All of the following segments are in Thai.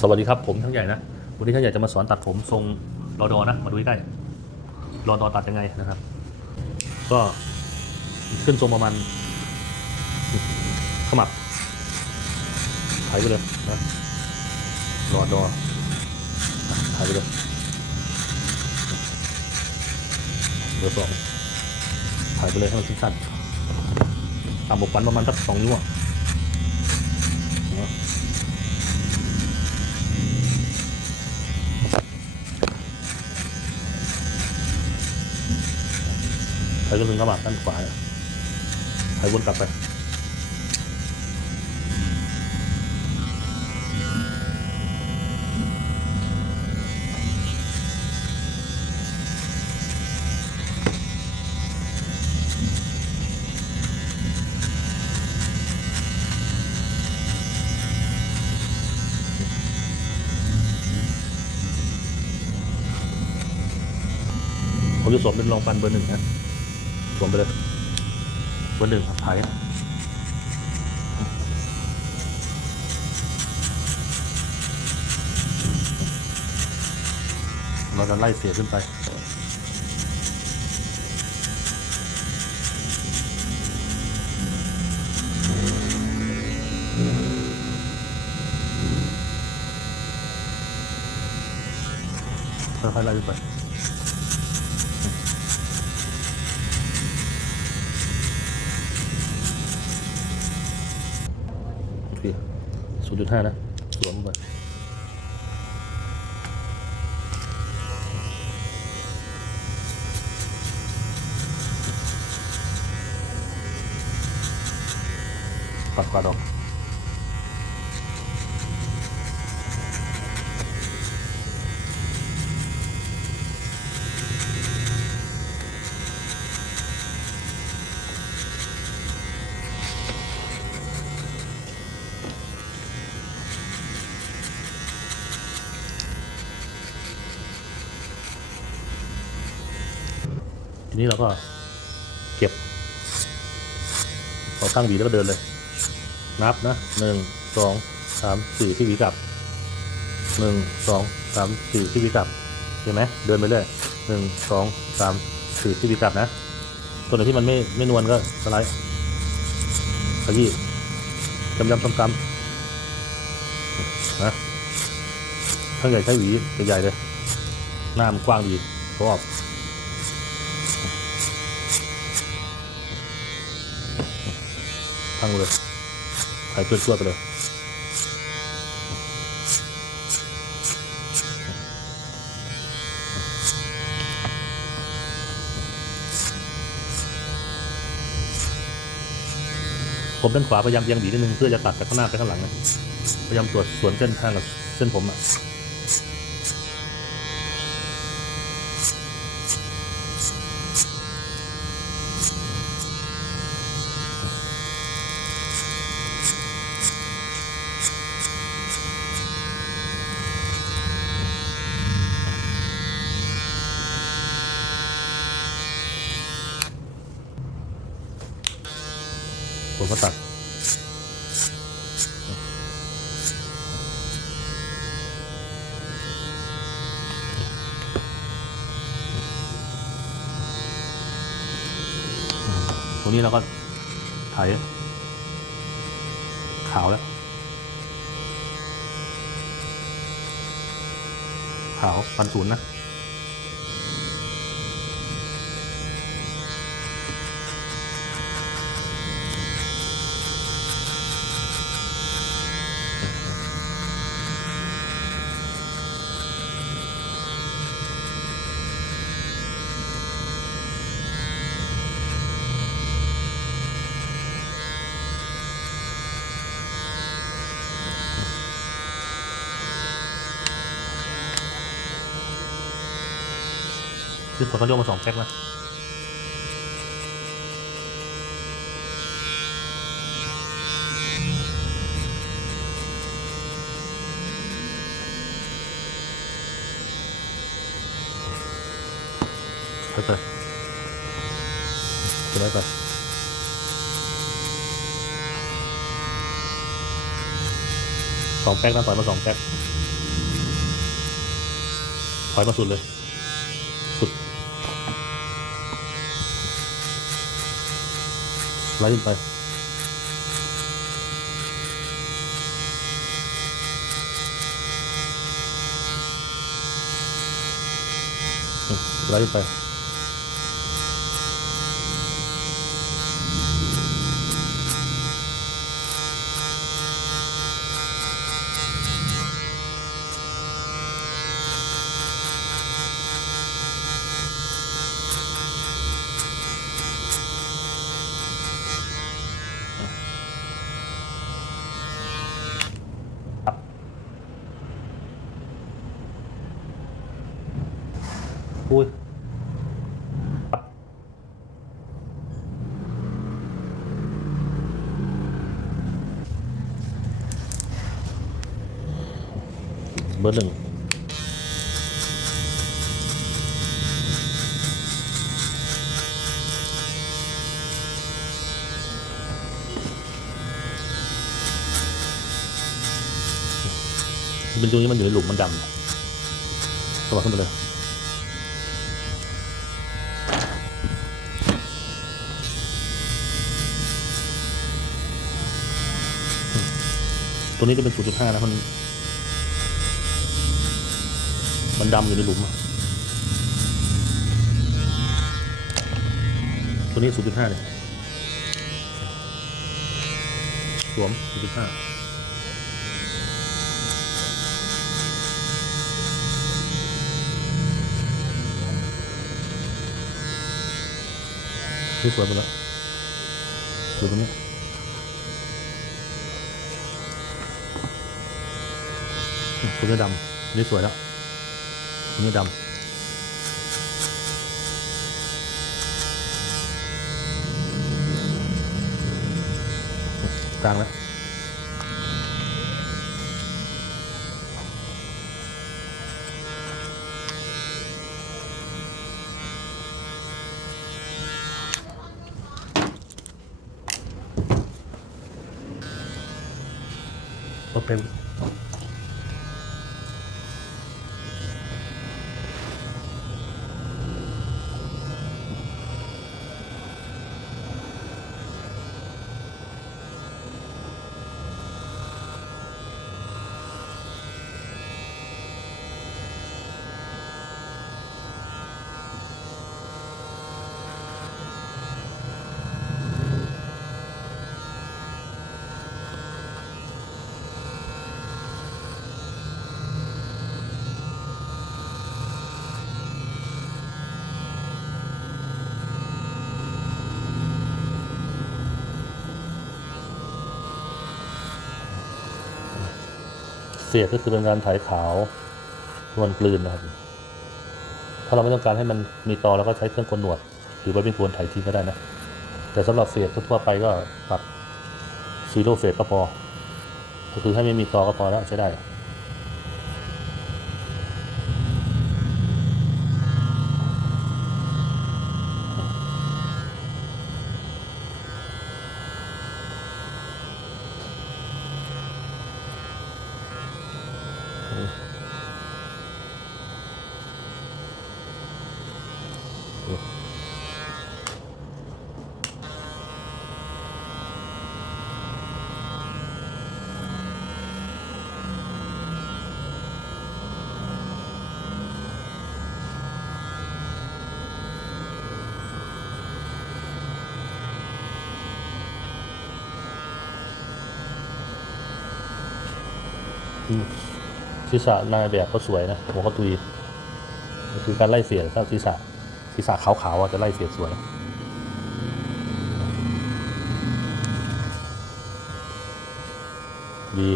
สวัสดีครับผมช่างใหญ่นะวันนี้ช่างใหญ่จะมาสอนตัดผมทรงรอดอนะ มาดูใกล้รอดอตัดยังไงนะครับ ก็ขึ้นทรงประมาณขมับถ่ายไปเลยนะรอดอถ่ายไปเลยเบอร์สองถ่ายไปเลยให้มันสั้นๆตามบกฟันประมาณสักสองนิ้ว ถ่ายก็ถึงขมับด้านขวาเนี่ยถ่ายวนกลับไปผมจะสวมเป็นรองฟันเบอร์หนึ่งนะ สวมไปเลยเบอร์หนึ่งครับถ่ายเราจะไล่เสียขึ้นไปค่อยๆไล่ขึ้นไป โอเคศูนย์จุดห้านะสวมลงไปปัดปัดออก นี้เราก็เก็บเราตั้งหวีแล้วก็เดินเลย นับนะหนึ่งสองสามสี่ที่หวีกลับหนึ่งสองสามสี่ที่หวีกลับเห็นไหมเดินไปเรื่อยหนึ่งสองสามสี่ที่หวีกลับนะ ตัวไหนที่มันไม่ไม่นวลก็สไลด์ขยี้ย้ำซ้ำๆนะถ้าใหญ่ใช้หวีใหญ่เลยหน้ามันกว้างดีรอบ พังเลยถ่ายชวดๆไปเลยผมด้านขวาพยายามยังบีนิดนึงเพื่อจะตัดจากข้างหน้าไปข้างหลังนะพยายามตรวจสวนเส้นทางกับเส้นผมอะ ก็ตัดตรงนี้เราก็ไถขาวแล้วขาวพันศูนย์นะ คือคนเขาโยกมาสองแพ็คนะไปไปไปไปไปสองแพ็คนะต่อยมาสองแพ็คถอยมาสุดเลย ไล่ขึ้น ไปอืมไล่ขึ้นไปอุ้ยเบอร์หนึ่งเป็นตรงนี้มันอยู่ในหลุมมันดำสวัสดขึ้นไปเลย ตัวนี้จะเป็น 0.5 นะมัน มันดำอยู่ในหลุมอะตัวนี้ 0.5เนี่ยสวม 0.5นี่สวยไปแล้วดูตรงนี้ ตัวนี้ดำนี้สวยแล้วตัวนี้ดำกลางแล้วเป็ เสียดก็คือเป็นการถ่ายขาวนวลกลืนนะครับ ถ้าเราไม่ต้องการให้มันมีตอเราก็ใช้เครื่องกลหนวด หรือว่าเป็นกวนถ่ายทิ้งก็ได้นะ แต่สำหรับเฟดทั่วไปก็ปรับซีโร่เฟดก็พอ ก็คือให้ไม่มีตอก็พอแล้วใช้ได้ อืม ศีรษะนายแบบก็สวยนะหัวก็ตุยคือการไล่เสียดศีรษะศีรษะขาวๆจะไล่เสียดสวยดี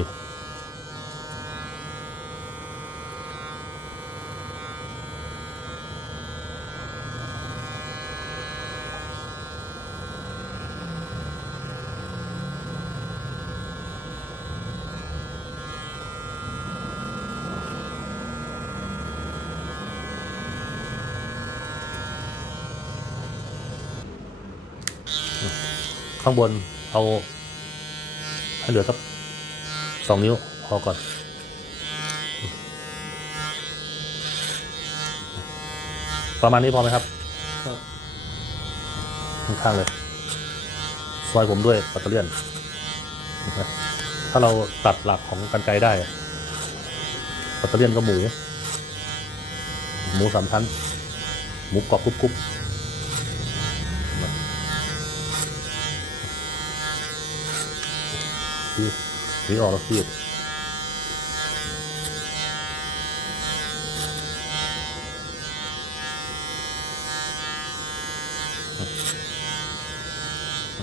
ข้างบนเอาให้เหลือสักสองนิ้วพอก่อนประมาณนี้พอไหมครับครับข้างๆเลยซอยผมด้วยปัตเตอร์เลียนนะถ้าเราตัดหลักของกันไกรได้ปัตเตอร์เลียนก็หมู หมูสามชั้น หมูกรอบกรุบกรุบนะ นี่นี่ออกแล้วพี่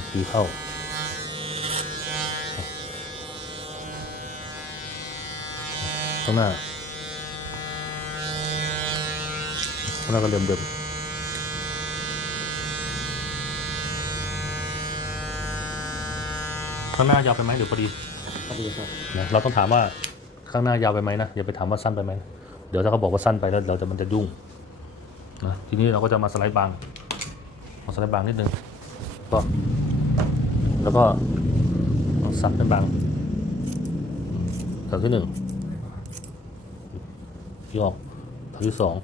พี่เข้าข้างหน้าข้างหน้าก็เดิมเดิม ข้างหน้ายาวไปไหมหรือพอดีพอดีครับนะเราต้องถามว่าข้างหน้ายาวไปไหมนะอย่าไปถามว่าสั้นไปไหมเดี๋ยวถ้าเขาบอกว่าสั้นไปแล้วเราจะมันจะยุ่งนะทีนี้เราก็จะมาสไลด์บางมาสไลด์บางนิดนึงก็แล้วก็สับเป็นบางสับที่หนึ่งยอกสับที่สอง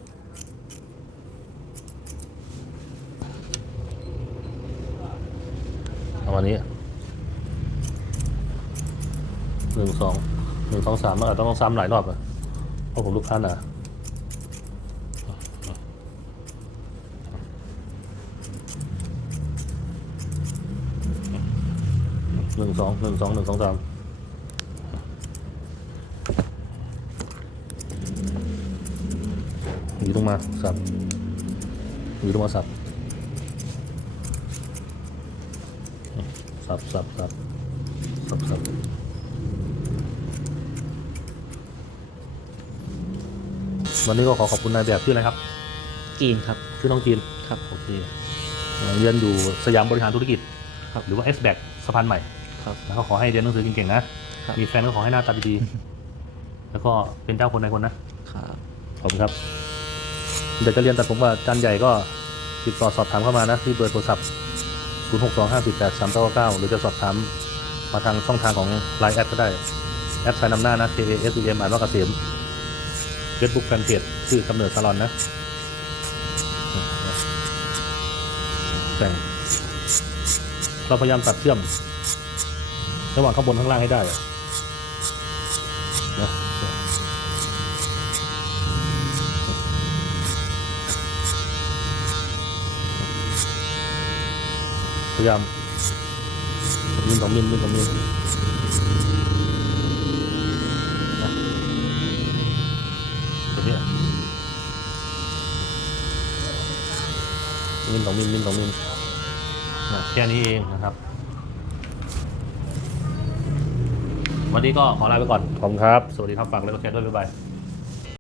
ประมาณนี้ หนึ่ง สองหนึ่งสองสามมันอาจจะต้องซ้ำหลายรอบอะเพราะผมลูกค้าหนาหนึ่งสองหนึ่งสองหนึ่งสองสามหวีลงมาสับหวีลงมาสับสับสับสับสับสับ วันนี้ก็ขอขอบคุณนายแบบชื่ออะไรครับจีนครับ ชื่อน้องจีนครับโอเคเอ่อเรียนอยู่สยามบริหารธุรกิจ ครับหรือว่า S b a c สะพานใหม่ครับแล้วก็ขอให้เรียนหนังสือเก่งๆนะครับ มีแฟนก็ขอให้หน้าตาดีๆ แล้วก็เป็นเจ้าคนในคนนะ ครับขอบคุณครับเดี๋ยวจะเรียนตัดผมว่าจานใหญ่ก็ติดต่อสอบถามเข้ามานะ ที่เบอร์โทรศัพท์ 0 6 2 5 4 8 3 9 9 หรือจะสอบถามมาทางช่องทางของ Line แอดก็ได้ แอดไซน์นำหน้านะ K A S E M อ่านว่าเกษม เฟซบุ๊กแฟนเพจชื่อกำเนิดซาลอนนะแต่งเราพยายามตัดเชื่อม ระหว่างข้างบนข้างล่างให้ได้นะพยายามมิลสองมิลมิลสองมิน มิลสองมิลมิลสองมิลนะแค่นี้เองนะครับ วันนี้ก็ขอลาไปก่อน ขอบคุณครับ สวัสดีครับฝากแล้วก็แชร์ด้วยบ๊ายบาย